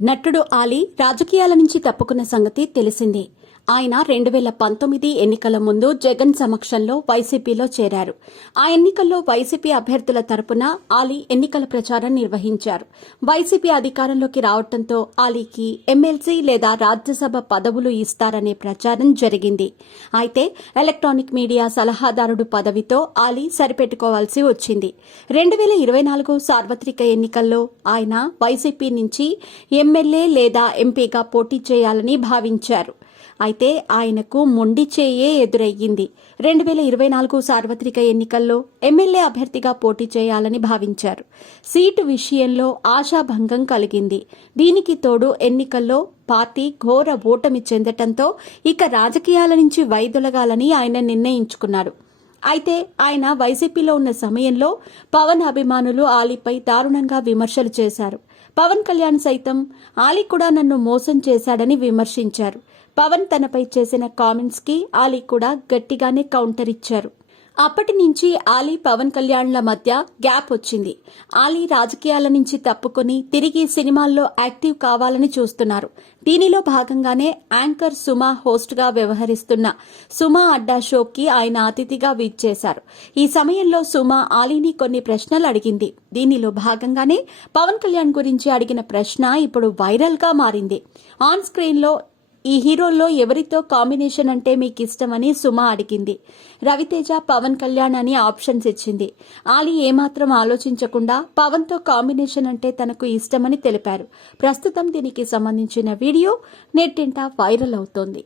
నటుడు ఆలీ రాజకీయాల నుంచి తప్పుకున్న సంగతి తెలిసిందే. ఆయన 2019 ఎన్నికల ముందు జగన్ సమక్షంలో వైసీపీలో చేరారు. ఆ ఎన్నికల్లో వైసీపీ అభ్యర్థుల తరపున ఆలీ ఎన్నికల ప్రచారం నిర్వహించారు. వైసీపీ అధికారంలోకి రావడంతో ఆలీకి ఎమ్మెల్సీ లేదా రాజ్యసభ పదవులు ఇస్తారనే ప్రచారం జరిగింది. అయితే ఎలక్ట్రానిక్ మీడియా సలహాదారుడు పదవితో ఆలీ సరిపెట్టుకోవాల్సి వచ్చింది. 2024 సార్వత్రిక ఎన్నికల్లో ఆయన వైసీపీ నుంచి ఎమ్మెల్యే లేదా ఎంపీగా పోటీ చేయాలని భావించారు. అయితే ఆయనకు మొండి చేయే ఎదురయ్యింది. 2024 సార్వత్రిక ఎన్నికల్లో ఎమ్మెల్యే అభ్యర్థిగా పోటీ చేయాలని భావించారు. సీటు విషయంలో ఆశాభంగం కలిగింది. దీనికి తోడు ఎన్నికల్లో పార్టీ ఘోర ఓటమి చెందటంతో ఇక రాజకీయాల నుంచి వైదొలగాలని ఆయన నిర్ణయించుకున్నారు. అయితే ఆయన వైసీపీలో ఉన్న సమయంలో పవన్ అభిమానులు ఆలీపై దారుణంగా విమర్శలు చేశారు. పవన్ కళ్యాణ్ సైతం ఆలీ కూడా నన్ను మోసం చేశాడని విమర్శించారు. పవన్ తనపై చేసిన కామెంట్స్ కి ఆలీ కూడా గట్టిగానే కౌంటర్ ఇచ్చారు. అప్పటి నుంచి ఆలీ పవన్ కళ్యాణ్ల మధ్య గ్యాప్ వచ్చింది. ఆలీ రాజకీయాల నుంచి తప్పుకొని తిరిగి సినిమాల్లో యాక్టివ్ కావాలని చూస్తున్నారు. దీనిలో భాగంగానే యాంకర్ సుమా హోస్ట్ గా వ్యవహరిస్తున్న సుమా అడ్డా షోకి ఆయన అతిథిగా విచ్చేశారు. ఈ సమయంలో సుమా ఆలీని కొన్ని ప్రశ్నలు అడిగింది. దీనిలో భాగంగానే పవన్ కళ్యాణ్ గురించి అడిగిన ప్రశ్న ఇప్పుడు వైరల్ గా మారింది. ఆన్ స్క్రీన్ లో ఈ హీరోల్లో ఎవరితో కాంబినేషన్ అంటే మీకు ఇష్టమని సుమా అడిగింది. రవితేజ, పవన్ కళ్యాణ్ అని ఆప్షన్స్ ఇచ్చింది. ఆలీ ఏమాత్రం ఆలోచించకుండా పవన్తో కాంబినేషన్ అంటే తనకు ఇష్టమని తెలిపారు. ప్రస్తుతం దీనికి సంబంధించిన వీడియో నెట్టింట వైరల్ అవుతోంది.